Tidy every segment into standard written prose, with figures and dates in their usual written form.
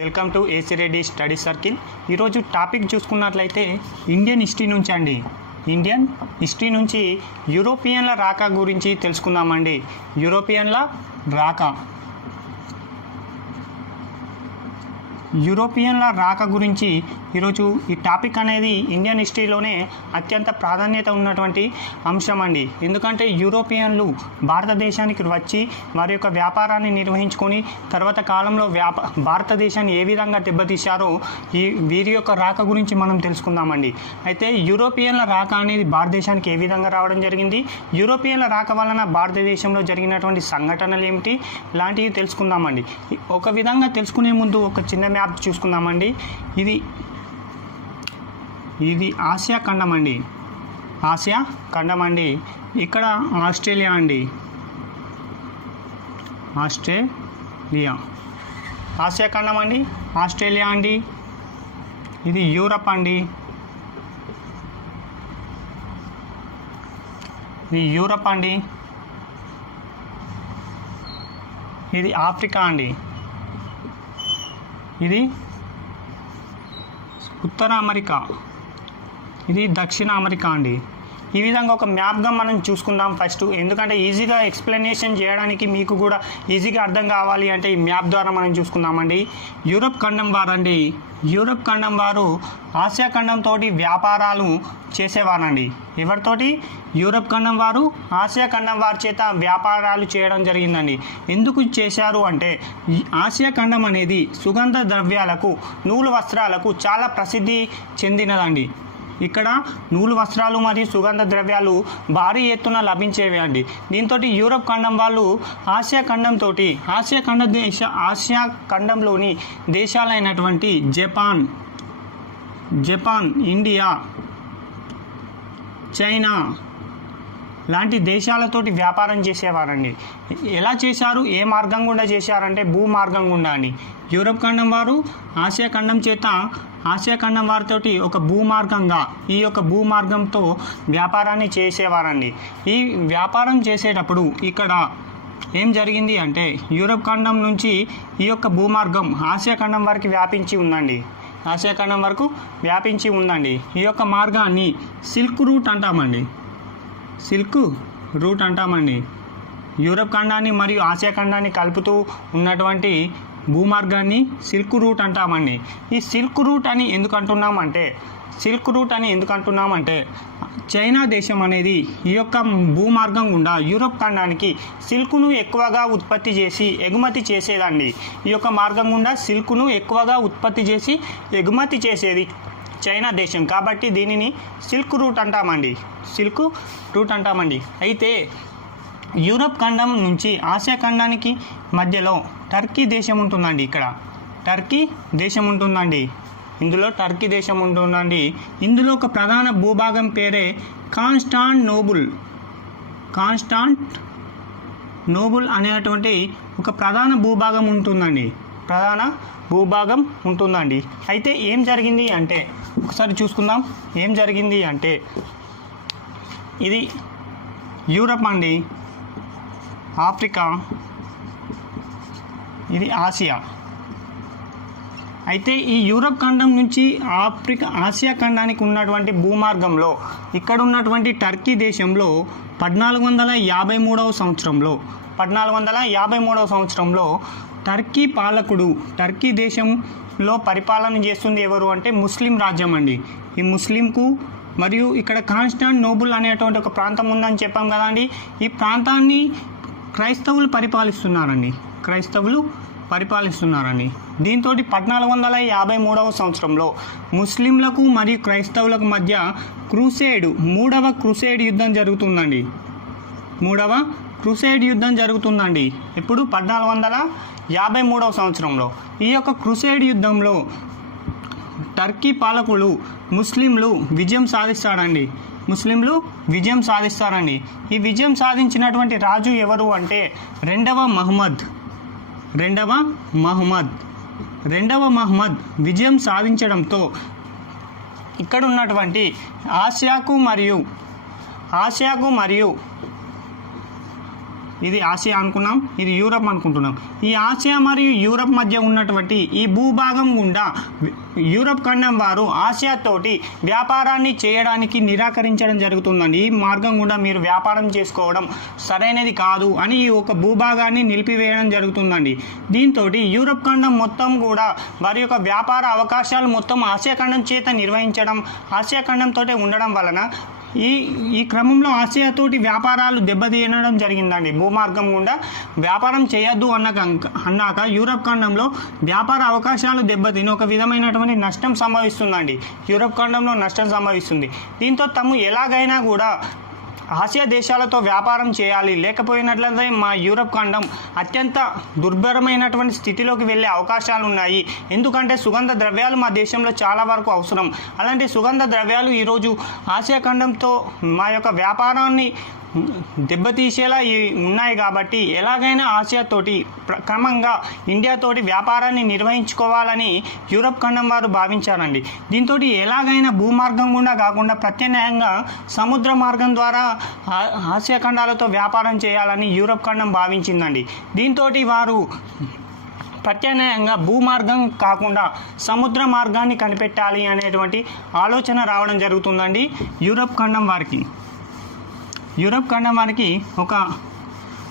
Welcome to AC Reddy study circle. ఈరోజు topic చూసుకున్నట్లయితే Indian history నుంచి అండి. ఇండియన్ హిస్టరీ నుంచి యూరోపియన్ల రాక గురించి తెలుసుకుందామండి. యూరోపియన్ల రాక గురించి ఈరోజు ఈ టాపిక్ అనేది ఇండియన్ హిస్టరీలోనే అత్యంత ప్రాధాన్యత ఉన్నటువంటి అంశం అండి. ఎందుకంటే యూరోపియన్లు భారతదేశానికి వచ్చి వారి యొక్క వ్యాపారాన్ని నిర్వహించుకొని తర్వాత కాలంలో భారతదేశాన్ని ఏ విధంగా దెబ్బతీశారో వీరి యొక్క రాక గురించి మనం తెలుసుకుందామండి. అయితే యూరోపియన్ల రాక అనేది భారతదేశానికి ఏ విధంగా రావడం జరిగింది, యూరోపియన్ల రాక వలన భారతదేశంలో జరిగినటువంటి సంఘటనలు ఏమిటి, ఇలాంటివి తెలుసుకుందామండి. ఒక విధంగా తెలుసుకునే ముందు ఒక చిన్న మ్యాప్ చూసుకుందామండి. ఇది ఆసియా ఖండం అండి. ఆసియా ఖండం అండి. ఇక్కడ ఆస్ట్రేలియా అండి. ఆస్ట్రేలియా ఆసియా ఖండం అండి. ఆస్ట్రేలియా అండి. ఇది యూరప్ అండి. ఇది యూరప్ అండి. ఇది ఆఫ్రికా అండి. ఇది ఉత్తర అమెరికా. ఇది దక్షిణ అమెరికా అండి. ఈ విధంగా ఒక మ్యాప్గా మనం చూసుకుందాం ఫస్ట్. ఎందుకంటే ఈజీగా ఎక్స్ప్లెనేషన్ చేయడానికి మీకు కూడా ఈజీగా అర్థం కావాలి అంటే ఈ మ్యాప్ ద్వారా మనం చూసుకుందామండి. యూరప్ ఖండం వారు అండి. యూరప్ ఖండం వారు ఆసియా ఖండంతో వ్యాపారాలు చేసేవారండి. ఎవరితోటి? యూరప్ ఖండం వారు ఆసియా ఖండం వారి చేత వ్యాపారాలు చేయడం జరిగిందండి. ఎందుకు చేశారు అంటే ఆసియా ఖండం అనేది సుగంధ ద్రవ్యాలకు, నూలు వస్త్రాలకు చాలా ప్రసిద్ధి చెందినదండి. ఇక్కడ నూలు వస్త్రాలు మరియు సుగంధ ద్రవ్యాలు భారీ ఎత్తున లభించేవి అండి. దీంతో యూరప్ ఖండం వాళ్ళు ఆసియా ఖండంలోని దేశాలైనటువంటి జపాన్, ఇండియా, చైనా లాంటి దేశాలతోటి వ్యాపారం చేసేవారండి. ఎలా చేశారు, ఏ మార్గం గుండా చేశారంటే భూమార్గం గుండా అండి. యూరప్ ఖండం వారు ఆసియా ఖండం వారితోటి ఒక భూమార్గంగా, ఈ యొక్క భూమార్గంతో వ్యాపారాన్ని చేసేవారండి. ఈ వ్యాపారం చేసేటప్పుడు ఇక్కడ ఏం జరిగింది అంటే యూరప్ ఖండం నుంచి ఈ యొక్క భూమార్గం ఆసియా ఖండం వరకు వ్యాపించి ఉందండి. ఆసియా ఖండం వరకు వ్యాపించి ఉందండి. ఈ యొక్క మార్గాన్ని సిల్క్ రూట్ అంటామండి. యూరప్ ఖండాన్ని మరియు ఆసియా ఖండాన్ని కలుపుతూ ఉన్నటువంటి భూమార్గాన్ని సిల్క్ రూట్ అంటామండి. ఈ సిల్క్ రూట్ అని ఎందుకు అంటున్నామంటే చైనా దేశం అనేది ఈ యొక్క భూమార్గం గుండా యూరప్ ఖండానికి సిల్క్ను ఎక్కువగా ఉత్పత్తి చేసి ఎగుమతి చేసేదండి. ఈ యొక్క మార్గం గుండా సిల్క్ను ఎక్కువగా ఉత్పత్తి చేసి ఎగుమతి చేసేది చైనా దేశం. కాబట్టి దీనిని సిల్క్ రూట్ అంటామండి. అయితే యూరప్ ఖండం నుంచి ఆసియా ఖండానికి మధ్యలో టర్కీ దేశం ఉంటుందండి. ఇక్కడ టర్కీ దేశం ఉంటుందండి. ఇందులో ఒక ప్రధాన భూభాగం పేరే కాన్స్టాంటినోపుల్ అనేటువంటి ఒక ప్రధాన భూభాగం ఉంటుందండి. అయితే ఏం జరిగింది అంటే ఒకసారి చూసుకుందాం. ఏం జరిగింది అంటే ఇది యూరప్ అండి, ఆఫ్రికా, ఇది ఆసియా. అయితే ఈ యూరప్ ఖండం నుంచి ఆసియా ఖండానికి ఉన్నటువంటి భూమార్గంలో ఇక్కడ ఉన్నటువంటి టర్కీ దేశంలో 1453వ సంవత్సరంలో టర్కీ పాలకుడు, టర్కీ దేశంలో పరిపాలన చేస్తుంది ఎవరు అంటే ముస్లిం రాజ్యం అండి. ఈ ముస్లింకు మరియు ఇక్కడ కాన్స్టాంటినోపుల్ అనేటువంటి ఒక ప్రాంతం ఉందని చెప్పాం కదండి. ఈ ప్రాంతాన్ని క్రైస్తవులు పరిపాలిస్తున్నారండి. దీంతో 1453వ సంవత్సరంలో ముస్లింలకు మరియు క్రైస్తవులకు మధ్య మూడవ క్రూసేడ్ యుద్ధం జరుగుతుందండి. ఇప్పుడు 1453వ సంవత్సరంలో ఈ యొక్క క్రూసేడ్ యుద్ధంలో టర్కీ పాలకులు ముస్లింలు విజయం సాధిస్తారండి. ఈ విజయం సాధించినటువంటి రాజు ఎవరు అంటే రెండవ మహమ్మద్ విజయం సాధించడంతో ఇక్కడ ఉన్నటువంటి ఆసియాకు మరియు ఆసియాకు మరియు ఇది ఆసియా అనుకున్నాం, ఇది యూరప్ అనుకుంటున్నాం. ఈ ఆసియా మరియు యూరప్ మధ్య ఉన్నటువంటి ఈ భూభాగం గుండా యూరప్ ఖండం వారు ఆసియాతోటి వ్యాపారాన్ని చేయడానికి నిరాకరించడం జరుగుతుందండి. ఈ మార్గం గుండా మీరు వ్యాపారం చేసుకోవడం సరైనది కాదు అని ఈ ఒక భూభాగాన్ని నిలిపివేయడం జరుగుతుందండి. దీంతో యూరప్ ఖండం మొత్తం కూడా వారి యొక్క వ్యాపార అవకాశాలు మొత్తం ఆసియా ఖండం చేత నిర్వహించడం, ఆసియా ఖండంతో ఉండడం వలన ఈ క్రమంలో ఆసియాతోటి వ్యాపారాలు దెబ్బతీయడం జరిగిందండి. భూమార్గం గుండా వ్యాపారం చేయొద్దు అన్నాక యూరప్ ఖండంలో వ్యాపార అవకాశాలు దెబ్బతిని ఒక విధమైనటువంటి నష్టం సంభవిస్తుందండి. యూరప్ ఖండంలో నష్టం సంభవిస్తుంది. దీంతో తాము ఎలాగైనా కూడా ఆసియా దేశాలతో వ్యాపారం చేయాలి, లేకపోయినట్లయితే మా యూరప్ ఖండం అత్యంత దుర్భరమైనటువంటి స్థితిలోకి వెళ్ళే అవకాశాలు ఉన్నాయి. ఎందుకంటే సుగంధ ద్రవ్యాలు మా దేశంలో చాలా వరకు అవసరం. అలాంటి సుగంధ ద్రవ్యాలు ఈరోజు ఆసియా ఖండంతో మా యొక్క వ్యాపారాన్ని దెబ్బతీసేలా ఉన్నాయి. కాబట్టి ఎలాగైనా ఆసియాతోటి క్రమంగా ఇండియాతోటి వ్యాపారాన్ని నిర్వహించుకోవాలని యూరప్ ఖండం వారు భావించారండి. దీంతో ఎలాగైనా భూమార్గం గుండా కాకుండా ప్రత్యామ్నాయంగా సముద్ర మార్గం ద్వారా ఆసియా ఖండాలతో వ్యాపారం చేయాలని యూరప్ ఖండం భావించిందండి. దీంతో వారు ప్రత్యామ్నాయంగా భూమార్గం కాకుండా సముద్ర మార్గాన్ని కనిపెట్టాలి అనేటువంటి ఆలోచన రావడం జరుగుతుందండి యూరప్ ఖండం వారికి. యూరప్ ఖండం వారికి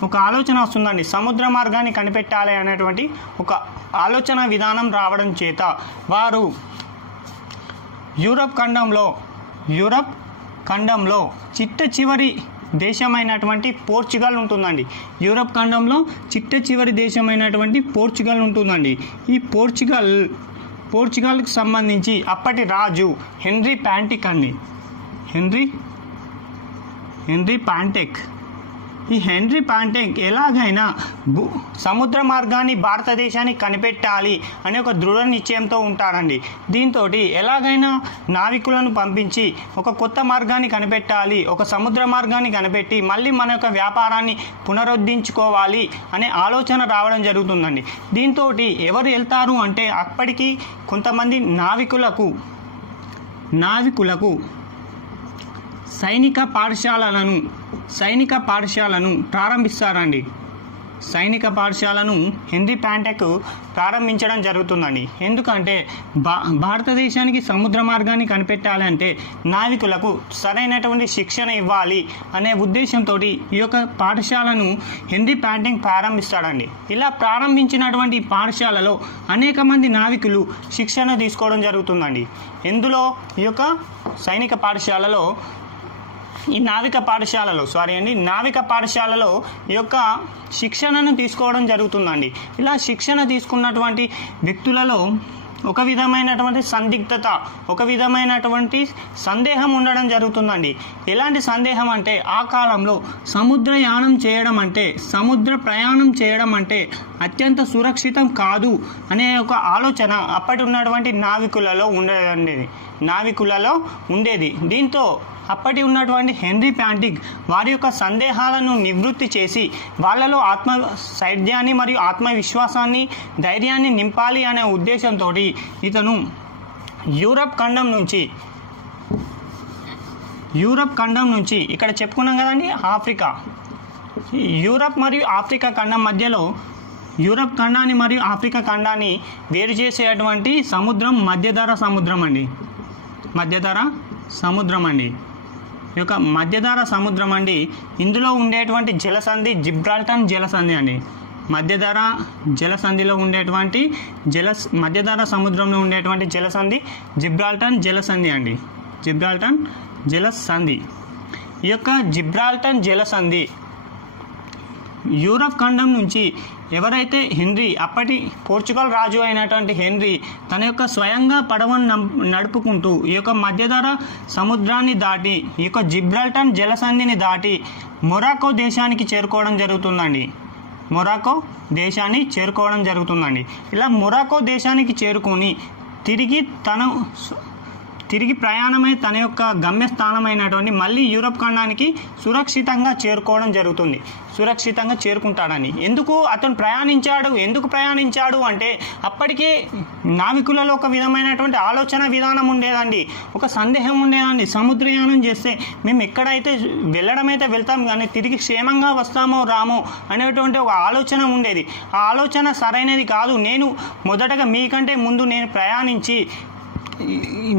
ఒక ఆలోచన వస్తుందండి. సముద్ర మార్గాన్ని కనిపెట్టాలి అనేటువంటి ఒక ఆలోచన విధానం రావడం చేత వారు యూరప్ ఖండంలో చిట్ట చివరి దేశమైనటువంటి పోర్చుగల్ ఉంటుందండి. యూరప్ ఖండంలో చిట్ట చివరి దేశమైనటువంటి పోర్చుగల్ ఉంటుందండి. ఈ పోర్చుగల్కి సంబంధించి అప్పటి రాజు హెన్రీ ప్యాంటిక్ అండి. హెన్రీ ప్యాంటెక్. ఈ హెన్రీ ప్యాంటెక్ ఎలాగైనా సముద్ర మార్గాన్ని భారతదేశానికి కనిపెట్టాలి అనే ఒక దృఢ నిశ్చయంతో ఉంటారండి. దీంతో ఎలాగైనా నావికులను పంపించి ఒక కొత్త మార్గాన్ని కనిపెట్టాలి, ఒక సముద్ర మార్గాన్ని కనిపెట్టి మళ్ళీ మన యొక్క వ్యాపారాన్ని పునరుద్ధరించుకోవాలి అనే ఆలోచన రావడం జరుగుతుందండి. దీంతో ఎవరు వెళ్తారు అంటే అప్పటికి కొంతమంది నావికులకు సైనిక పాఠశాలను ప్రారంభిస్తారండి. సైనిక పాఠశాలను హెన్రీ ప్యాంటెక్ ప్రారంభించడం జరుగుతుందండి. ఎందుకంటే భారతదేశానికి సముద్ర మార్గాన్ని కనిపెట్టాలంటే నావికులకు సరైనటువంటి శిక్షణ ఇవ్వాలి అనే ఉద్దేశంతో ఈ యొక్క పాఠశాలను హెన్రీ ప్యాంటెక్ ప్రారంభిస్తాడండి. ఇలా ప్రారంభించినటువంటి పాఠశాలలో అనేక మంది నావికులు శిక్షణ తీసుకోవడం జరుగుతుందండి. ఎందులో ఈ యొక్క సైనిక పాఠశాలలో నావిక పాఠశాలలో ఈ యొక్క శిక్షణను తీసుకోవడం జరుగుతుందండి. ఇలా శిక్షణ తీసుకున్నటువంటి వ్యక్తులలో ఒక విధమైనటువంటి సందిగ్ధత, ఒక విధమైనటువంటి సందేహం ఉండడం జరుగుతుందండి. ఎలాంటి సందేహం అంటే ఆ కాలంలో సముద్ర ప్రయాణం చేయడం అంటే అత్యంత సురక్షితం కాదు అనే ఒక ఆలోచన అప్పటి ఉన్నటువంటి నావికులలో ఉండేది. దీంతో అప్పటి ఉన్నటువంటి హెన్రీ ప్యాంటిక్ వారి యొక్క సందేహాలను నివృత్తి చేసి వాళ్ళలో ఆత్మస్థైర్యాన్ని మరియు ఆత్మవిశ్వాసాన్ని, ధైర్యాన్ని నింపాలి అనే ఉద్దేశంతో ఇతను యూరప్ ఖండం నుంచి ఇక్కడ చెప్పుకున్నాం కదండి ఆఫ్రికా, యూరప్ మరియు ఆఫ్రికా ఖండం మధ్యలో యూరప్ ఖండాన్ని మరియు ఆఫ్రికా ఖండాన్ని వేరు చేసేటువంటి సముద్రం మధ్యధరా సముద్రం అండి. ఈ యొక్క మధ్యధరా సముద్రం అండి. ఇందులో ఉండేటువంటి జలసంధి జిబ్రాల్టర్ జలసంధి అండి. మధ్యధరా జలసంధిలో ఉండేటువంటి మధ్యధరా సముద్రంలో ఉండేటువంటి జలసంధి జిబ్రాల్టర్ జలసంధి అండి. ఈ యొక్క జిబ్రాల్టర్ జలసంధి యూరప్ ఖండం నుంచి ఎవరైతే అప్పటి పోర్చుగల్ రాజు అయినటువంటి హెన్రీ తన యొక్క స్వయంగా పడవను నడుపుకుంటూ ఈ యొక్క మధ్యధరా సముద్రాన్ని దాటి ఈ యొక్క జిబ్రాల్టర్ జలసంధిని దాటి మొరాకో దేశానికి చేరుకోవడం జరుగుతుందండి. ఇలా మొరాకో దేశానికి చేరుకొని తిరిగి తిరిగి ప్రయాణమై తన యొక్క గమ్యస్థానమైనటువంటి మళ్ళీ యూరప్ ఖండానికి సురక్షితంగా చేరుకోవడం జరుగుతుంది. సురక్షితంగా చేరుకుంటాడని. ఎందుకు అతను ప్రయాణించాడు అంటే అప్పటికే నావికులలో ఒక విధమైనటువంటి ఆలోచన విధానం ఉండేదండి, ఒక సందేహం ఉండేదండి. సముద్రయానం చేస్తే మేము ఎక్కడైతే వెళ్ళడమైతే వెళ్తాం కానీ తిరిగి క్షేమంగా వస్తామో రామో అనేటువంటి ఒక ఆలోచన ఉండేది. ఆ ఆలోచన సరైనది కాదు. నేను మొదటగా మీకంటే ముందు నేను ప్రయాణించి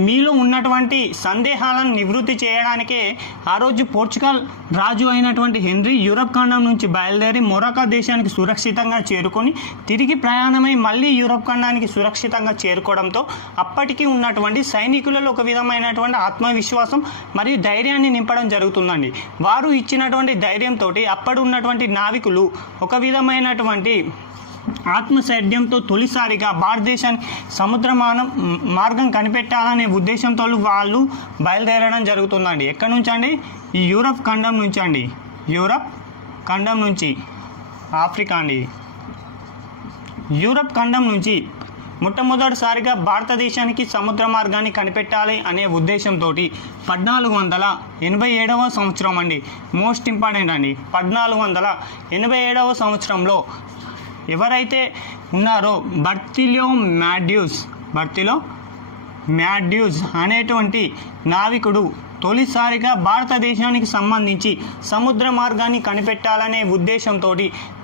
మీలో ఉన్నటువంటి సందేహాలను నివృత్తి చేయడానికే ఆ రోజు పోర్చుగల్ రాజు అయినటువంటి హెన్రీ యూరప్ ఖండం నుంచి బయలుదేరి మొరాకో దేశానికి సురక్షితంగా చేరుకొని తిరిగి ప్రయాణమై మళ్ళీ యూరప్ ఖండానికి సురక్షితంగా చేరుకోవడంతో అప్పటికి ఉన్నటువంటి సైనికులలో ఒక విధమైనటువంటి ఆత్మవిశ్వాసం మరియు ధైర్యాన్ని నింపడం జరుగుతుందండి. వారు ఇచ్చినటువంటి ధైర్యంతో అప్పటి ఉన్నటువంటి నావికులు ఒక విధమైనటువంటి ఆత్మశైర్యంతో తొలిసారిగా భారతదేశానికి మార్గం కనిపెట్టాలనే ఉద్దేశంతో వాళ్ళు బయలుదేరడం జరుగుతుందండి. ఎక్కడి నుంచి అండి? ఈ యూరప్ ఖండం నుంచి అండి. యూరప్ ఖండం నుంచి ఆఫ్రికా అండి. యూరప్ ఖండం నుంచి మొట్టమొదటిసారిగా భారతదేశానికి సముద్ర మార్గాన్ని కనిపెట్టాలి అనే ఉద్దేశంతో 1487వ సంవత్సరం అండి. మోస్ట్ ఇంపార్టెంట్ అండి. 1487వ సంవత్సరంలో ఎవరైతే ఉన్నారో బర్తిలో మ్యాడ్యూస్ అనేటువంటి నావికుడు తొలిసారిగా భారతదేశానికి సంబంధించి సముద్ర మార్గాన్ని కనిపెట్టాలనే ఉద్దేశంతో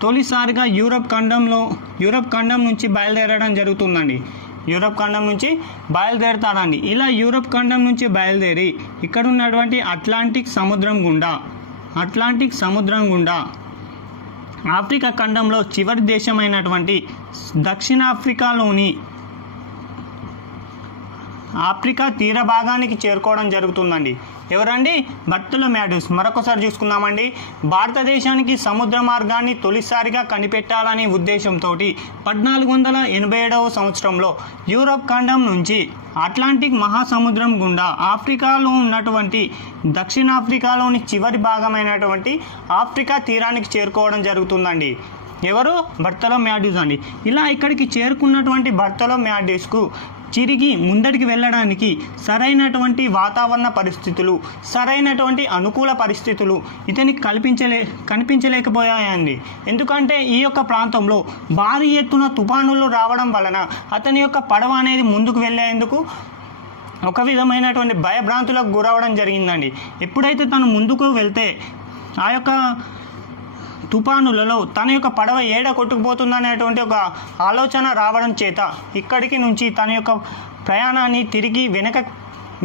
తొలిసారిగా యూరప్ ఖండం నుంచి బయలుదేరడం జరుగుతుందండి. యూరప్ ఖండం నుంచి బయలుదేరతాడండి. ఇలా యూరప్ ఖండం నుంచి బయలుదేరి ఇక్కడ ఉన్నటువంటి అట్లాంటిక్ సముద్రం గుండా ఆఫ్రికా ఖండంలో చివరి దేశమైనటువంటి దక్షిణాఫ్రికాలోని ఆఫ్రికా తీర భాగానికి చేరుకోవడం జరుగుతుందండి. ఎవరండి? బర్తలోమ్యూస్. మరొకసారి చూసుకుందామండి. భారతదేశానికి సముద్ర మార్గాన్ని తొలిసారిగా కనిపెట్టాలనే ఉద్దేశంతో 1487వ సంవత్సరంలో యూరప్ ఖండం నుంచి అట్లాంటిక్ మహాసముద్రం గుండా ఆఫ్రికాలో ఉన్నటువంటి దక్షిణాఫ్రికాలోని చివరి భాగమైనటువంటి ఆఫ్రికా తీరానికి చేరుకోవడం జరుగుతుందండి. ఎవరు? బర్తలోమ్యూస్ అండి. ఇలా ఇక్కడికి చేరుకున్నటువంటి బర్తలోమ్యూస్కు తిరిగి ముందడికి వెళ్ళడానికి సరైనటువంటి వాతావరణ పరిస్థితులు, సరైనటువంటి అనుకూల పరిస్థితులు ఇతనికి కనిపించలేకపోయాయండి. ఎందుకంటే ఈ యొక్క ప్రాంతంలో భారీ ఎత్తున తుఫానులు రావడం వలన అతని యొక్క పడవ అనేది ముందుకు వెళ్ళేందుకు ఒక విధమైనటువంటి భయభ్రాంతులకు గురవడం జరిగిందండి. ఎప్పుడైతే తను ముందుకు వెళ్తే ఆ యొక్క తుఫానులలో తన యొక్క పడవ ఏడ కొట్టుకుపోతుందనేటువంటి ఒక ఆలోచన రావడం చేత ఇక్కడికి నుంచి తన యొక్క ప్రయాణాన్ని తిరిగి వెనక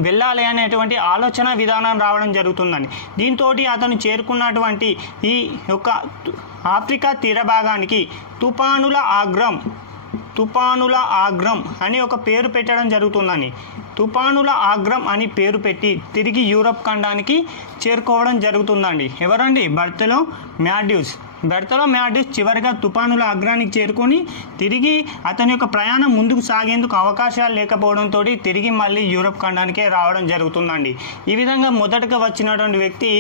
వెళ్ళాలి అనేటువంటి ఆలోచన విధానం రావడం జరుగుతుందండి. దీంతో అతను చేరుకున్నటువంటి ఈ యొక్క ఆఫ్రికా తీర భాగానికి తుఫానుల ఆగ్రం అని ఒక పేరు పెట్టడం జరుగుతుందని. తుఫానుల ఆగ్రం అని పేరు పెట్టి తిరిగి యూరప్ ఖండానికి చేరుకోవడం జరుగుతుందండి. ఎవరండి? బర్తలోమ్యూస్ చివరిగా తుఫానుల అగ్రానికి చేరుకొని తిరిగి అతని యొక్క ప్రయాణం ముందుకు సాగేందుకు అవకాశాలు లేకపోవడంతో తిరిగి మళ్ళీ యూరప్ ఖండానికే రావడం జరుగుతుందండి. ఈ విధంగా మొదటగా వచ్చినటువంటి వ్యక్తి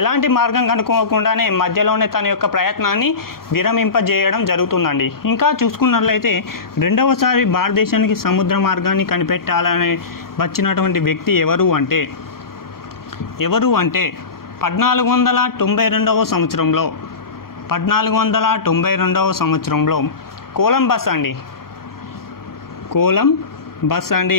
ఎలాంటి మార్గం కనుక్కోకుండానే మధ్యలోనే తన యొక్క ప్రయత్నాన్ని విరమింపజేయడం జరుగుతుందండి. ఇంకా చూసుకున్నట్లయితే రెండవసారి భారతదేశానికి సముద్ర మార్గాన్ని కనిపెట్టాలని వచ్చినటువంటి వ్యక్తి ఎవరు అంటే 1492వ సంవత్సరంలో కొలంబస్ అండి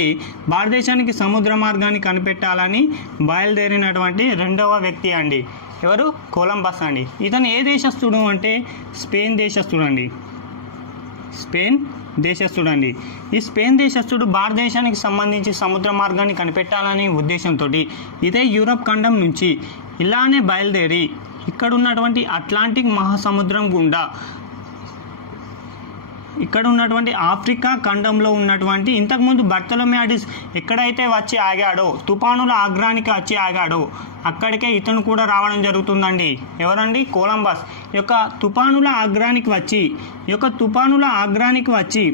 భారతదేశానికి సముద్ర మార్గాన్ని కనిపెట్టాలని బయలుదేరినటువంటి రెండవ వ్యక్తి అండి. ఎవరు? కొలంబస్ అండి. ఇతను ఏ దేశస్థుడు అంటే స్పెయిన్ దేశస్థుడండి. ఈ స్పెయిన్ దేశస్థుడు భారతదేశానికి సంబంధించి సముద్ర మార్గాన్ని కనిపెట్టాలనే ఉద్దేశంతో ఇదే యూరప్ ఖండం నుంచి ఇలానే బయలుదేరి ఇక్కడ ఉన్నటువంటి అట్లాంటిక్ మహాసముద్రం గుండా ఇక్కడ ఉన్నటువంటి ఆఫ్రికా ఖండంలో ఉన్నటువంటి ఇంతకుముందు బర్తలోమ్యూస్ ఎక్కడైతే వచ్చి ఆగాడో, తుఫానుల ఆగ్రానికి వచ్చి ఆగాడో అక్కడికే ఇతను కూడా రావడం జరుగుతుందండి. ఎవరండి? కొలంబస్. ఈ యొక్క తుఫానుల ఆగ్రానికి వచ్చి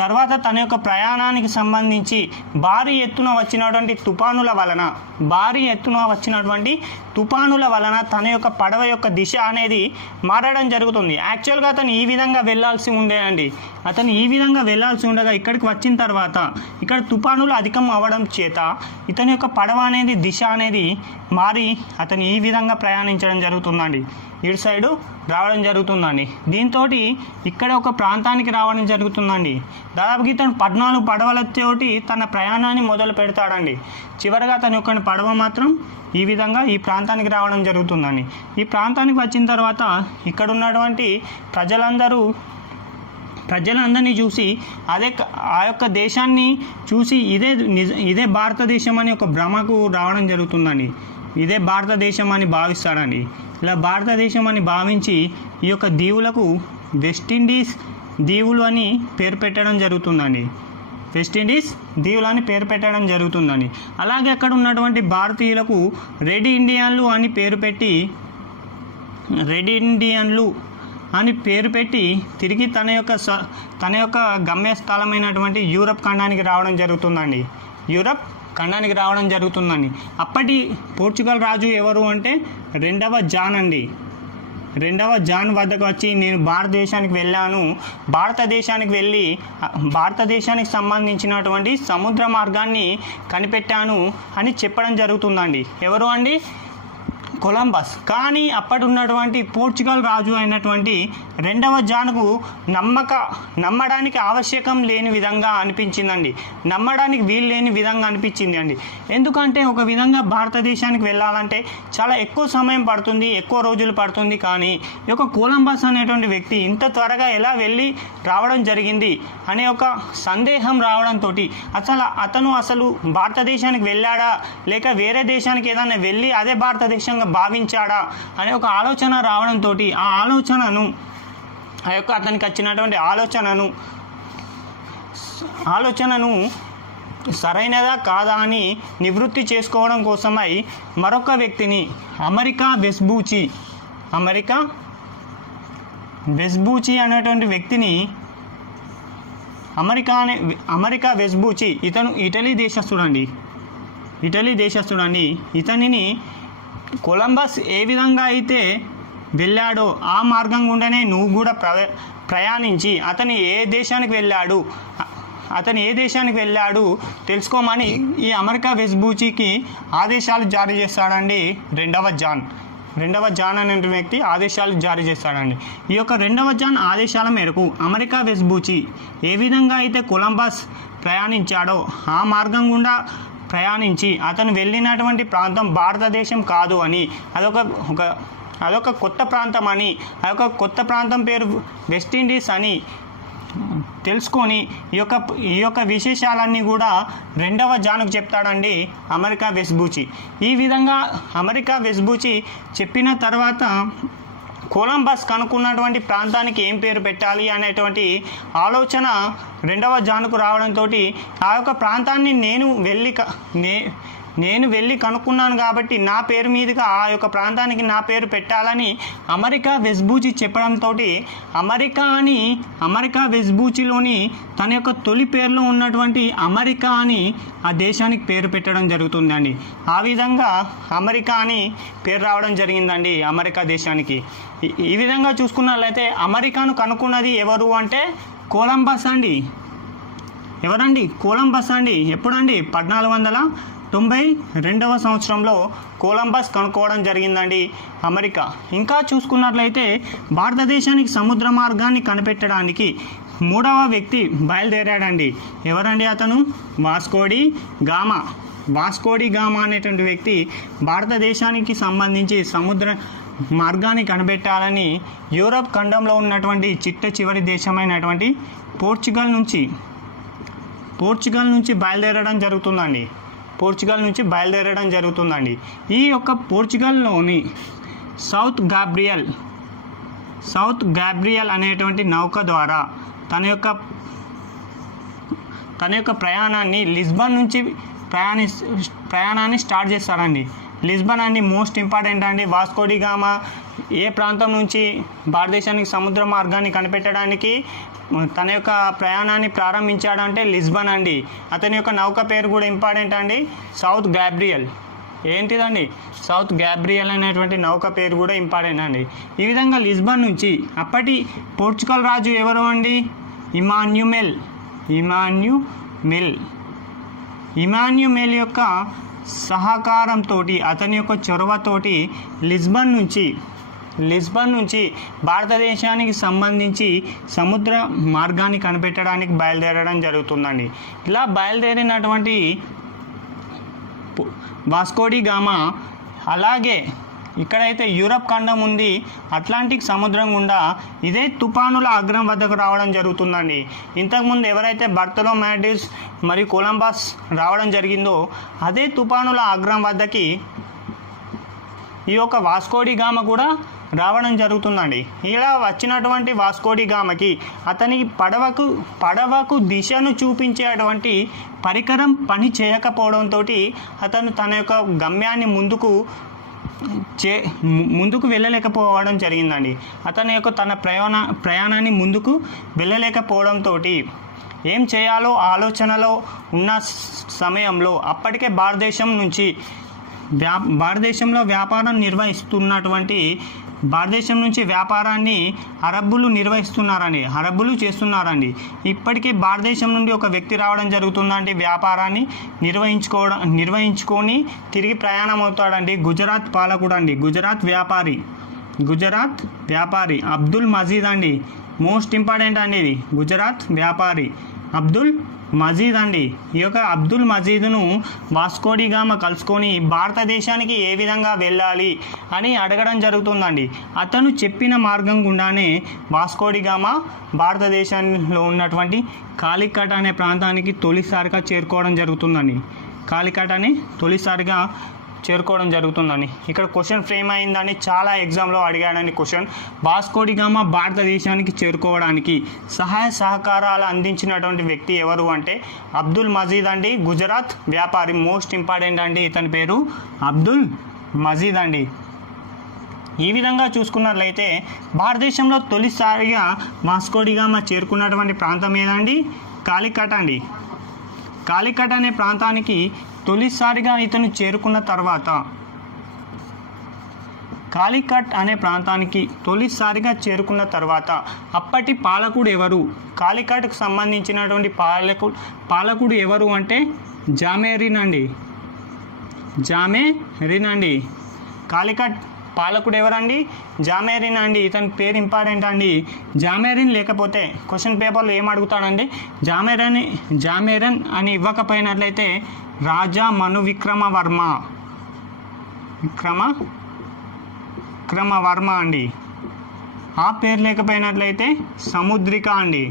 తర్వాత తన యొక్క ప్రయాణానికి సంబంధించి భారీ ఎత్తున వచ్చినటువంటి తుఫానుల వలన తన యొక్క పడవ యొక్క దిశ అనేది మారడం జరుగుతుంది. యాక్చువల్గా అతను ఈ విధంగా వెళ్ళాల్సి ఉండేనండి. అతను ఈ విధంగా వెళ్ళాల్సి ఉండగా ఇక్కడికి వచ్చిన తర్వాత ఇక్కడ తుఫానులు అధికం అవ్వడం చేత ఇతని యొక్క పడవ అనేది దిశ అనేది మారి అతను ఈ విధంగా ప్రయాణించడం జరుగుతుందండి, ఇటు సైడు రావడం జరుగుతుందండి. దీంతో ఇక్కడ ఒక ప్రాంతానికి రావడం జరుగుతుందండి. దాదాపుగా ఇతను 14 పడవలతోటి తన ప్రయాణాన్ని మొదలు పెడతాడండి. చివరగా తన యొక్క పడవ మాత్రం ఈ విధంగా ఈ ప్రాంతానికి రావడం జరుగుతుందండి. ఈ ప్రాంతానికి వచ్చిన తర్వాత ఇక్కడ ఉన్నటువంటి ప్రజలందరినీ చూసి ఆ యొక్క దేశాన్ని చూసి ఇదే భారతదేశం అని ఒక భ్రమకు రావడం జరుగుతుందండి. ఇదే భారతదేశం అని భావిస్తాడండి. ఇలా భారతదేశం అని భావించి ఈ యొక్క దీవులకు వెస్టిండీస్ దీవులు అని పేరు పెట్టడం జరుగుతుందండి. వెస్టిండీస్ దీవులు అని పేరు పెట్టడం జరుగుతుందండి. అలాగే అక్కడ ఉన్నటువంటి భారతీయులకు రెడ్ ఇండియన్లు అని పేరు పెట్టి తిరిగి తన యొక్క గమ్యస్థలమైనటువంటి యూరప్ ఖండానికి రావడం జరుగుతుందండి. అప్పటి పోర్చుగల్ రాజు ఎవరు అంటే రెండవ జాన్ అండి. రెండవ జాన్ వద్దకు వచ్చి నేను భారతదేశానికి వెళ్ళాను, భారతదేశానికి వెళ్ళి భారతదేశానికి సంబంధించినటువంటి సముద్ర మార్గాన్ని కనిపెట్టాను అని చెప్పడం జరుగుతుందండి. ఎవరు అండి? కొలంబస్. కానీ అప్పటి ఉన్నటువంటి పోర్చుగల్ రాజు అయినటువంటి రెండవ జాన్కు నమ్మడానికి ఆవశ్యకం లేని విధంగా అనిపించిందండి, నమ్మడానికి వీలు లేని విధంగా అనిపించింది అండి. ఎందుకంటే ఒక విధంగా భారతదేశానికి వెళ్ళాలంటే చాలా ఎక్కువ సమయం పడుతుంది, ఎక్కువ రోజులు పడుతుంది. కానీ ఈ యొక్క కొలంబస్ అనేటువంటి వ్యక్తి ఇంత త్వరగా ఎలా వెళ్ళి రావడం జరిగింది అనే ఒక సందేహం రావడంతో అతను భారతదేశానికి వెళ్ళాడా లేక వేరే దేశానికి ఏదైనా వెళ్ళి అదే భారతదేశంగా భావించాడా అనే ఒక ఆలోచన రావడంతో అతనికి వచ్చినటువంటి ఆలోచనను సరైనదా కాదా అని నివృత్తి చేసుకోవడం కోసమై మరొక వ్యక్తిని అమెరికా వెస్బూచి అనేటువంటి వ్యక్తిని అమెరికా వెస్బూచి ఇతను ఇటలీ దేశస్తుడండి. ఇతనిని కొలంబస్ ఏ విధంగా అయితే వెళ్ళాడో ఆ మార్గం గుండానే నువ్వు కూడా ప్రయాణించి అతను ఏ దేశానికి వెళ్ళాడు తెలుసుకోమని ఈ అమెరికా వెస్బూచికి ఆదేశాలు జారీ చేస్తాడండి రెండవ జాన్ అనే వ్యక్తి ఆదేశాలు జారీ చేస్తాడండి. ఈ యొక్క రెండవ జాన్ ఆదేశాల మేరకు అమెరికా వెస్బూచి ఏ విధంగా అయితే కొలంబస్ ప్రయాణించాడో ఆ మార్గం గుండా ప్రయాణించి అతను వెళ్ళినటువంటి ప్రాంతం భారతదేశం కాదు అని అదొక కొత్త ప్రాంతం అని ఆ యొక్క కొత్త ప్రాంతం పేరు వెస్టిండీస్ అని తెలుసుకొని ఈ యొక్క విశేషాలన్నీ కూడా రెండవ జాన్కు చెప్తాడండి అమెరికా వెస్బూచి. ఈ విధంగా అమెరికా వెస్బూచి చెప్పిన తర్వాత కొలంబస్ కనుక్కున్నటువంటి ప్రాంతానికి ఏం పేరు పెట్టాలి అనేటువంటి ఆలోచన రెండవ జాన్కు రావడంతో ఆ యొక్క ప్రాంతాన్ని నేను వెళ్ళి కనుక్కున్నాను కాబట్టి నా పేరు మీదుగా ఆ యొక్క ప్రాంతానికి నా పేరు పెట్టాలని అమెరికా వెస్బూచి చెప్పడంతో అమెరికా వెస్బూచిలోని తన యొక్క తొలి పేరులో ఉన్నటువంటి అమెరికా అని ఆ దేశానికి పేరు పెట్టడం జరుగుతుందండి. ఆ విధంగా అమెరికా అని పేరు రావడం జరిగిందండి అమెరికా దేశానికి. ఈ విధంగా చూసుకున్నట్లయితే అమెరికాను కనుక్కున్నది ఎవరు అంటే కొలంబస్ అండి. ఎవరండి? కొలంబస్ అండి. ఎప్పుడండి? 1492వ సంవత్సరంలో కొలంబస్ కనుక్కోవడం జరిగిందండి అమెరికా. ఇంకా చూసుకున్నట్లయితే భారతదేశానికి సముద్ర మార్గాన్ని కనిపెట్టడానికి 3వ వ్యక్తి బయలుదేరాడండి. ఎవరండి అతను? వాస్కోడి గామా అనేటువంటి వ్యక్తి భారతదేశానికి సంబంధించి సముద్ర మార్గాన్ని కనిపెట్టాలని యూరప్ ఖండంలో ఉన్నటువంటి చివరి దేశమైనటువంటి పోర్చుగల్ నుంచి బయలుదేరడం జరుగుతుందండి. ఈ యొక్క పోర్చుగల్లోని సౌత్ గాబ్రియల్ అనేటువంటి నౌక ద్వారా తన యొక్క ప్రయాణాన్ని లిస్బన్ నుంచి ప్రయాణాన్ని స్టార్ట్ చేస్తారండి. లిస్బన్ అండి మోస్ట్ ఇంపార్టెంట్ అండి. వాస్కోడి గామా ఏ ప్రాంతం నుంచి భారతదేశానికి సముద్ర మార్గాన్ని కనిపెట్టడానికి తన యొక్క ప్రయాణాన్ని ప్రారంభించాడంటే లిస్బన్ అండి. అతని యొక్క నౌక పేరు కూడా ఇంపార్టెంట్ అండి, సౌత్ గాబ్రియల్. ఏంటిదండి? సౌత్ గాబ్రియల్ అనేటువంటి నౌక పేరు కూడా ఇంపార్టెంట్ అండి. ఈ విధంగా లిస్బన్ నుంచి అప్పటి పోర్చుగల్ రాజు ఎవరు అండి? ఇమాన్యుమెల్ యొక్క సహకారంతో, అతని యొక్క చొరవతోటి లిస్బన్ నుంచి భారతదేశానికి సంబంధించి సముద్ర మార్గాన్ని కనిపెట్టడానికి బయలుదేరడం జరుగుతుందండి. ఇలా బయలుదేరినటువంటి వాస్కోడి గామా అలాగే ఇక్కడైతే యూరప్ ఖండం ఉంది, అట్లాంటిక్ సముద్రం గుండా ఇదే తుఫానుల అగ్రం వద్దకు రావడం జరుగుతుందండి. ఇంతకుముందు ఎవరైతే బర్తలోమాడిస్ మరియు కొలంబస్ రావడం జరిగిందో అదే తుఫానుల అగ్రం వద్దకి ఈ యొక్క వాస్కోడి గామా కూడా రావడం జరుగుతుందండి. ఇలా వచ్చినటువంటి వాస్కోడి గామాకి అతనికి పడవకు దిశను చూపించేటువంటి పరికరం పని చేయకపోవడంతో అతను తన యొక్క గమ్యాన్ని ముందుకు వెళ్ళలేకపోవడం జరిగిందండి. అతని యొక్క తన ప్రయాణాన్ని ముందుకు వెళ్ళలేకపోవడంతో ఏం చేయాలో ఆలోచనలో ఉన్న సమయంలో అప్పటికే భారతదేశంలో వ్యాపారం నిర్వహిస్తున్నటువంటి భారతదేశం నుంచి వ్యాపారాన్ని అరబ్బులు చేస్తున్నారండి. ఇప్పటికీ భారతదేశం నుండి ఒక వ్యక్తి రావడం జరుగుతుందండి, వ్యాపారాన్ని నిర్వహించుకొని తిరిగి ప్రయాణం అవుతాడండి. గుజరాత్ పాలకుడు అండి, గుజరాత్ వ్యాపారి అబ్దుల్ మజీద్ అండి. మోస్ట్ ఇంపార్టెంట్ అండి ఇది, గుజరాత్ వ్యాపారి అబ్దుల్ మజీద్ అండి. ఈ యొక్క అబ్దుల్ మజీద్ను వాస్కోడి గామా కలుసుకొని భారతదేశానికి ఏ విధంగా వెళ్ళాలి అని అడగడం జరుగుతుందండి. అతను చెప్పిన మార్గం గుండానే వాస్కోడి గామా భారతదేశంలో ఉన్నటువంటి కాలికట్ అనే ప్రాంతానికి తొలిసారిగా చేరుకోవడం జరుగుతుందండి. ఇక్కడ క్వశ్చన్ ఫ్రేమ్ అయిందండి, చాలా ఎగ్జామ్లో అడిగాడండి క్వశ్చన్. వాస్కోడి గామా భారతదేశానికి చేరుకోవడానికి సహాయ సహకారాలు అందించినటువంటి వ్యక్తి ఎవరు అంటే అబ్దుల్ మజీద్ అండి, గుజరాత్ వ్యాపారి. మోస్ట్ ఇంపార్టెంట్ అండి, ఇతని పేరు అబ్దుల్ మజీద్ అండి. ఈ విధంగా చూసుకున్నట్లయితే భారతదేశంలో తొలిసారిగా వాస్కోడి గామా చేరుకున్నటువంటి ప్రాంతం ఏదండి? కాలికట్ అండి. కాలికట్ అనే ప్రాంతానికి తొలిసారిగా ఇతను చేరుకున్న తర్వాత అప్పటి పాలకుడు ఎవరు? కాలికట్కు సంబంధించినటువంటి పాలకుడు ఎవరు అంటే జామేరిన్ అండి. కాలికట్ పాలకుడు ఎవరండి? జామేరిన్ అండి. ఇతని పేరు ఇంపార్టెంట్ అండి. జామేరిన్ లేకపోతే క్వశ్చన్ పేపర్లో ఏం అడుగుతాడండి? జామేరన్ అని ఇవ్వకపోయినట్లయితే రాజా మను విక్రమవర్మ అండి. ఆ పేరు లేకపోయినట్లయితే సముద్రిక అండి.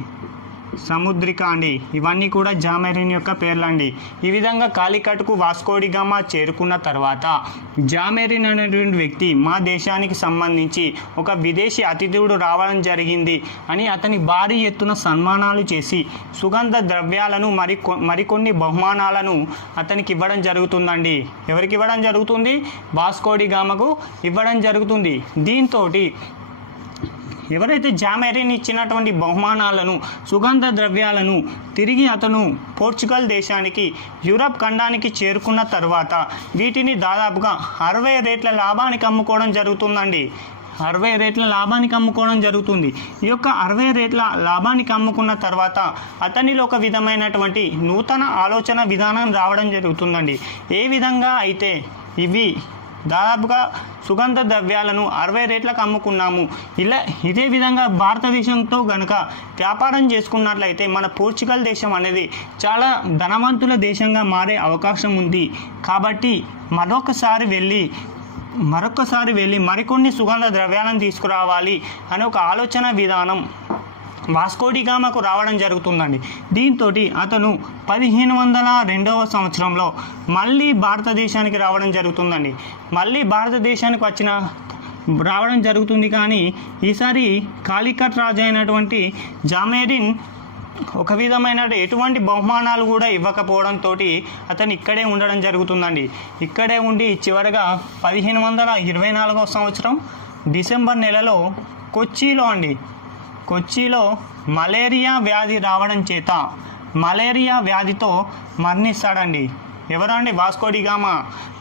ఇవన్నీ కూడా జామేరిన్ యొక్క పేర్లండి. ఈ విధంగా కాలికట్కు వాస్కోడి గామా చేరుకున్న తర్వాత జామేరిన్ అనేటువంటి వ్యక్తి మా దేశానికి సంబంధించి ఒక విదేశీ అతిథుడు రావడం జరిగింది అని అతని భారీ ఎత్తున సన్మానాలు చేసి సుగంధ ద్రవ్యాలను మరికొన్ని బహుమానాలను అతనికి ఇవ్వడం జరుగుతుందండి. ఎవరికి ఇవ్వడం జరుగుతుంది? వాస్కోడి గామాకు ఇవ్వడం జరుగుతుంది. దీంతో ఎవరైతే జామేరిన్ ఇచ్చినటువంటి బహుమానాలను, సుగంధ ద్రవ్యాలను తిరిగి అతను పోర్చుగల్ దేశానికి, యూరప్ ఖండానికి చేరుకున్న తర్వాత వీటిని దాదాపుగా 60 రేట్ల లాభానికి అమ్ముకోవడం జరుగుతుందండి. 60 రేట్ల లాభానికి అమ్ముకోవడం జరుగుతుంది. ఈ యొక్క 60 రేట్ల లాభానికి అమ్ముకున్న తర్వాత అతనిలో ఒక విధమైనటువంటి నూతన ఆలోచన విధానం రావడం జరుగుతుందండి. ఏ విధంగా అయితే ఇవి దాదాపుగా సుగంధ ద్రవ్యాలను 60 రేట్లకు అమ్ముకున్నాము, ఇదే విధంగా భారతదేశంతో గనక వ్యాపారం చేసుకున్నట్లయితే మన పోర్చుగల్ దేశం అనేది చాలా ధనవంతుల దేశంగా మారే అవకాశం ఉంది. కాబట్టి మరొకసారి వెళ్ళి మరికొన్ని సుగంధ ద్రవ్యాలను తీసుకురావాలి అనే ఒక ఆలోచన విధానం వాస్కోడి గామాకు రావడం జరుగుతుందండి. దీంతో అతను 1502వ సంవత్సరంలో మళ్ళీ భారతదేశానికి రావడం జరుగుతుందండి. మళ్ళీ భారతదేశానికి రావడం జరుగుతుంది. కానీ ఈసారి కాలికట్ రాజు అయినటువంటి జామేరిన్ ఒక విధమైన ఎటువంటి బహుమానాలు కూడా ఇవ్వకపోవడంతో అతను ఇక్కడే ఉండడం జరుగుతుందండి. ఇక్కడే ఉండి చివరగా 1524వ సంవత్సరం డిసెంబర్ నెలలో కొచ్చిలో మలేరియా వ్యాధి రావడం చేత మలేరియా వ్యాధితో మరణిస్తాడండి. ఎవరండి? వాస్కో డి గామా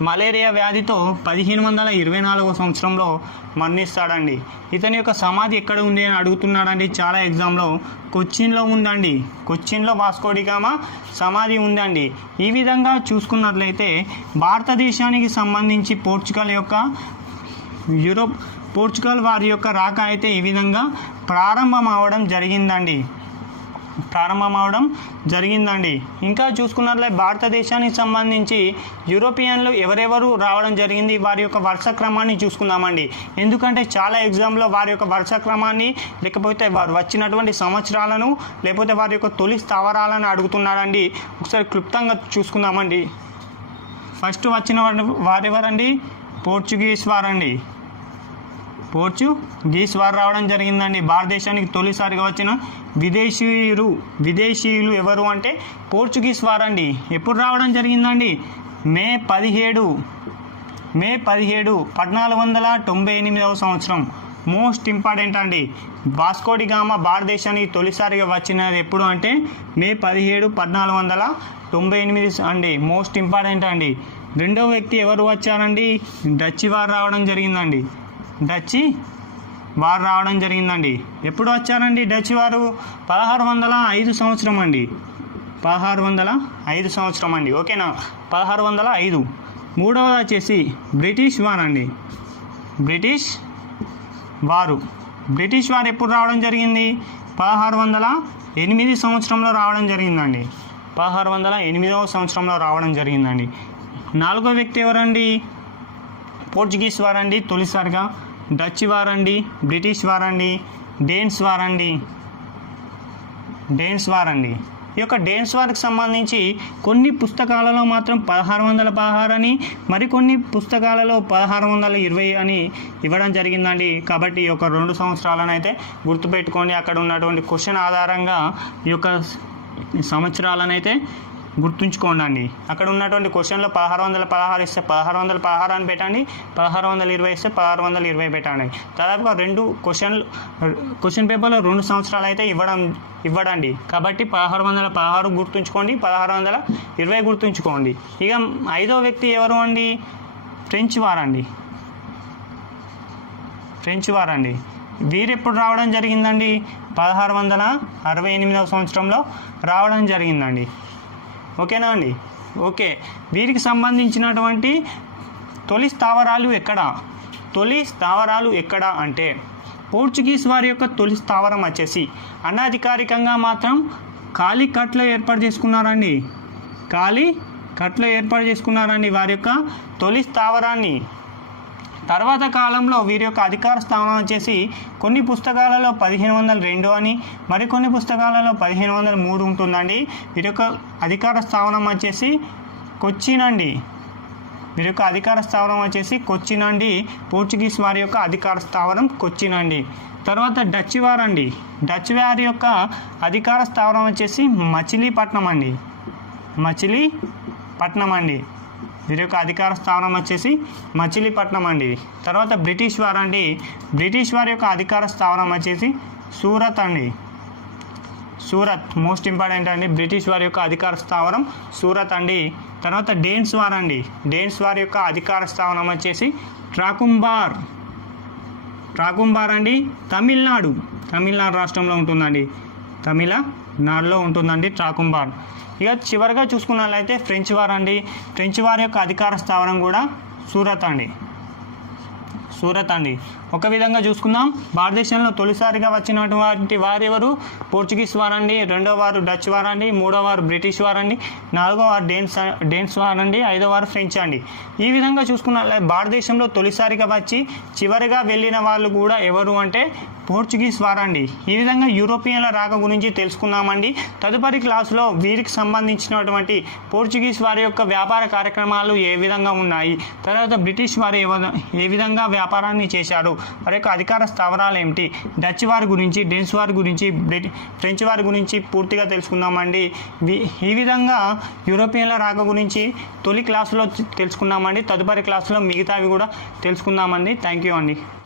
మలేరియా వ్యాధితో 1524 సంవత్సరంలో మరణిస్తాడండి. ఇతని యొక్క సమాధి ఎక్కడ ఉంది అని అడుగుతున్నాడండి చాలా ఎగ్జామ్లో. కొచ్చిన్లో ఉందండి. కొచ్చిన్లో వాస్కో డి గామా సమాధి ఉందండి. ఈ విధంగా చూసుకున్నట్లయితే భారతదేశానికి సంబంధించి పోర్చుగల్ వారి యొక్క రాక అయితే ఈ విధంగా ప్రారంభం అవడం జరిగిందండి. ఇంకా చూసుకున్నట్లయితే భారతదేశానికి సంబంధించి యూరోపియన్లు ఎవరెవరు రావడం జరిగింది, వారి యొక్క వరుస క్రమాన్ని చూసుకుందామండి. ఎందుకంటే చాలా ఎగ్జామ్లో వారి యొక్క వరుస క్రమాన్ని, లేకపోతే వారు వచ్చినటువంటి సంవత్సరాలను, లేకపోతే వారి యొక్క తొలి స్థావరాలను అడుగుతున్నాడండి. ఒకసారి క్లుప్తంగా చూసుకుందామండి. ఫస్ట్ వచ్చిన వారెవరండి? పోర్చుగీస్ వారు రావడం జరిగిందండి. భారతదేశానికి తొలిసారిగా వచ్చిన విదేశీయులు ఎవరు అంటే పోర్చుగీస్ వారండి. ఎప్పుడు రావడం జరిగిందండి? మే 17, 1498 సంవత్సరం. మోస్ట్ ఇంపార్టెంట్ అండి. వాస్కో డి గామా భారతదేశానికి తొలిసారిగా వచ్చినది ఎప్పుడు అంటే మే 17, 1498 అండి. మోస్ట్ ఇంపార్టెంట్ అండి. రెండవ వ్యక్తి ఎవరు వచ్చారండి? డచ్ వారు రావడం జరిగిందండి. ఎప్పుడు వచ్చారండి డచ్ వారు? 1605 సంవత్సరం అండి. 1605 సంవత్సరం అండి. ఓకేనా? 1605. మూడవది వచ్చేసి బ్రిటిష్ వారు ఎప్పుడు రావడం జరిగింది? 1608 సంవత్సరంలో రావడం జరిగిందండి. 1608వ సంవత్సరంలో రావడం జరిగిందండి. నాలుగో వ్యక్తి ఎవరండి? పోర్చుగీస్ వారండి తొలిసారిగా, డచ్ వారండి, బ్రిటిష్ వారండి, డేన్స్ వారండి. ఈ యొక్క డేన్స్ వారికి సంబంధించి కొన్ని పుస్తకాలలో మాత్రం 1616 అని, మరికొన్ని పుస్తకాలలో 1620 అని ఇవ్వడం జరిగిందండి. కాబట్టి ఈ యొక్క 2 సంవత్సరాలను అయితే గుర్తుపెట్టుకోండి. అక్కడ ఉన్నటువంటి క్వశ్చన్ ఆధారంగా ఈ యొక్క సంవత్సరాలను అయితే గుర్తుంచుకోండి అండి. అక్కడ ఉన్నటువంటి క్వశ్చన్లో 1616 ఇస్తే 1616 అని పెట్టండి, 1620 ఇస్తే 1620 పెట్టండి. దాదాపుగా 2 క్వశ్చన్ పేపర్లో 2 సంవత్సరాలు అయితే ఇవ్వడండి. కాబట్టి 1616 గుర్తుంచుకోండి, 1620 గుర్తుంచుకోండి. ఇక ఐదో వ్యక్తి ఎవరు అండి? ఫ్రెంచ్ వారండి. వీరు ఎప్పుడు రావడం జరిగిందండి? 1668వ సంవత్సరంలో రావడం జరిగిందండి. ఓకేనా అండి? ఓకే. వీరికి సంబంధించినటువంటి తొలి స్థావరాలు ఎక్కడ అంటే పోర్చుగీస్ వారి యొక్క తొలి స్థావరం వచ్చేసి అనధికారికంగా మాత్రం కాలికట్లో ఏర్పాటు చేసుకున్నారండి వారి యొక్క తొలి స్థావరాన్ని. తర్వాత కాలంలో వీరి యొక్క అధికార స్థానం వచ్చేసి కొన్ని పుస్తకాలలో 1502 అని, మరికొన్ని పుస్తకాలలో 1503 ఉంటుందండి. వీరి యొక్క అధికార స్థానం వచ్చేసి కొచ్చిన్ అండి. పోర్చుగీస్ వారి యొక్క అధికార స్థావరం కొచ్చిన్ అండి. తర్వాత డచ్ వారి యొక్క అధికార స్థావరం వచ్చేసి మచిలీపట్నం అండి. వీరి యొక్క అధికార స్థానం వచ్చేసి మచిలీపట్నం అండి. తర్వాత బ్రిటిష్ వారి యొక్క అధికార స్థానం వచ్చేసి సూరత్ మోస్ట్ ఇంపార్టెంట్ అండి. బ్రిటిష్ వారి యొక్క అధికార స్థావరం సూరత్ అండి. తర్వాత డేన్స్ వారి యొక్క అధికార స్థానం వచ్చేసి ట్రాకుంబార్ అండి. తమిళనాడు రాష్ట్రంలో ఉంటుందండి. తమిళనాడులో ఉంటుందండి ట్రాకుంబార్. ఇక చివరిగా చూసుకున్నట్లయితే ఫ్రెంచ్ వారి యొక్క అధికార స్థావరం కూడా సూరత్ అండి. ఒక విధంగా చూసుకుందాం. భారతదేశంలో తొలిసారిగా వచ్చినటువంటి వారెవరు? పోర్చుగీస్ వారండి, రెండో వారు డచ్ వారండి, మూడో వారు బ్రిటిష్ వారండి, నాలుగో వారు డేన్స్ వారండి, ఐదో వారు ఫ్రెంచ్ అండి. ఈ విధంగా చూసుకున్నట్లయితే భారతదేశంలో తొలిసారిగా వచ్చి చివరిగా వెళ్ళిన వాళ్ళు కూడా ఎవరు అంటే పోర్చుగీస్ వారండి. ఈ విధంగా యూరోపియన్ల రాక గురించి తెలుసుకున్నామండి. తదుపరి క్లాసులో వీరికి సంబంధించినటువంటి పోర్చుగీస్ వారి యొక్క వ్యాపార కార్యక్రమాలు ఏ విధంగా ఉన్నాయి, తర్వాత బ్రిటిష్ వారు ఏ విధంగా వ్యాపారాన్ని చేశారు, వారి యొక్క అధికార స్థావరాలు ఏమిటి, డచ్ వారి గురించి, డేన్స్ వారి గురించి, ఫ్రెంచ్ వారి గురించి పూర్తిగా తెలుసుకుందామండి. ఈ విధంగా యూరోపియన్ల రాక గురించి తొలి క్లాసులో తెలుసుకున్నామండి. తదుపరి క్లాసులో మిగతావి కూడా తెలుసుకుందామండి. థ్యాంక్ యూ అండి.